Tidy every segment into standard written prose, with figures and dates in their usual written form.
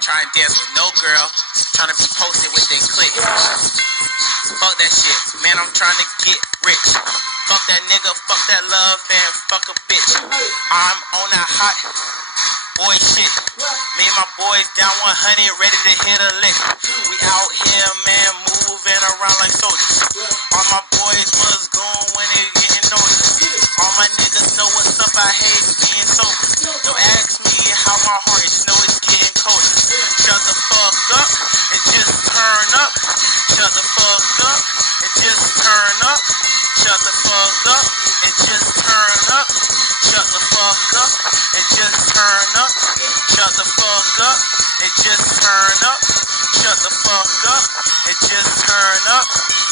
ain't trying to dance with no girl. Trying to be posted with they click. Fuck that shit. Man, I'm trying to get rich. Fuck that nigga, fuck that love, and fuck a bitch. I'm on that hot boy shit. Me and my boys down 100, ready to hit a lick. We out here, man, moving around like soldiers. All my boys was going when they getting older. All my niggas know what's up, I hate being sober. Don't ask me how my heart is, know it's getting colder. Shut the fuck up and just turn up. Shut the fuck up and just turn up. Shut the fuck up and just turn up. Shut the fuck up and just turn up. Shut the fuck up and just turn up. Shut the fuck up and just turn up.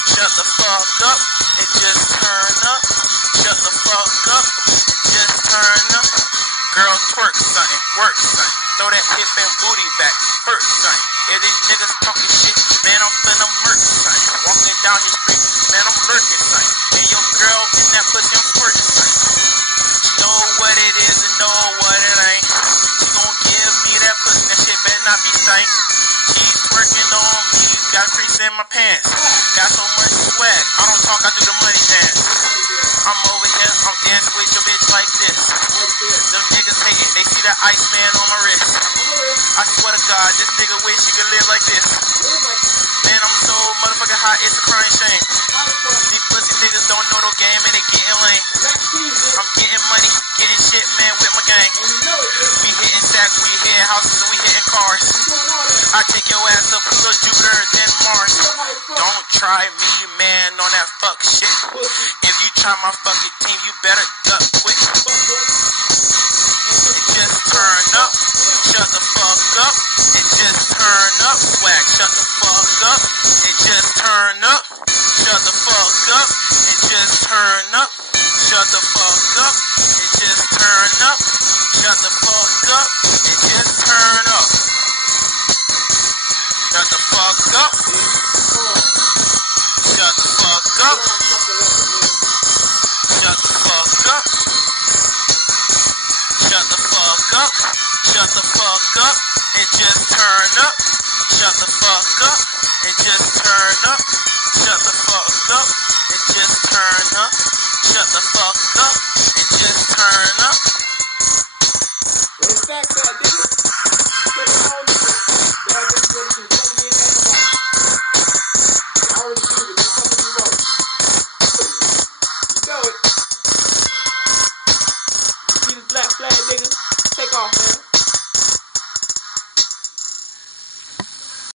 Shut the fuck up and just turn up. Shut the fuck up and just turn up. Girl, twerk something, work something. Throw that hip and booty back, hurt something. If these niggas talking shit, man, I'm finna murk something. Walking down his street, man, I'm lurking something. And your girl in that pussy, I'm squirting something. She know what it is and know what it ain't. She gon' give me that pussy, that shit better not be stank. She's twerking on me, got a crease in my pants. Got so much swag, I don't talk, I do the money dance. I'm over here, I'm dancing with your bitch like this. Them niggas hating, they see that Iceman on my wrist. I swear to God, this nigga wish he could live like this. Man, I'm so motherfucking hot, it's a crying shame. These pussy niggas don't know no game and they getting lame. I'm getting money, getting shit, man, with my gang. We hitting sack, we hitting houses, and we hitting cars. I take your ass up to Jupiter, then Mars. Don't try me, man, on that fuck shit. If you try my fucking team, you better duck quick. It just turn up, shut the fuck up. It just turn up, swag, shut the fuck up. It just turn up, shut the fuck up. It just turn up, shut the fuck up. It just turn up, shut the fuck up. It just turn up. Shut the fuck up. Shut the fuck up. Shut the fuck up. Shut the fuck up. Shut the fuck up. It just turn up. Shut the fuck up. It just turn up. Shut the fuck up. It just turn up. Shut the fuck up. It just turn up.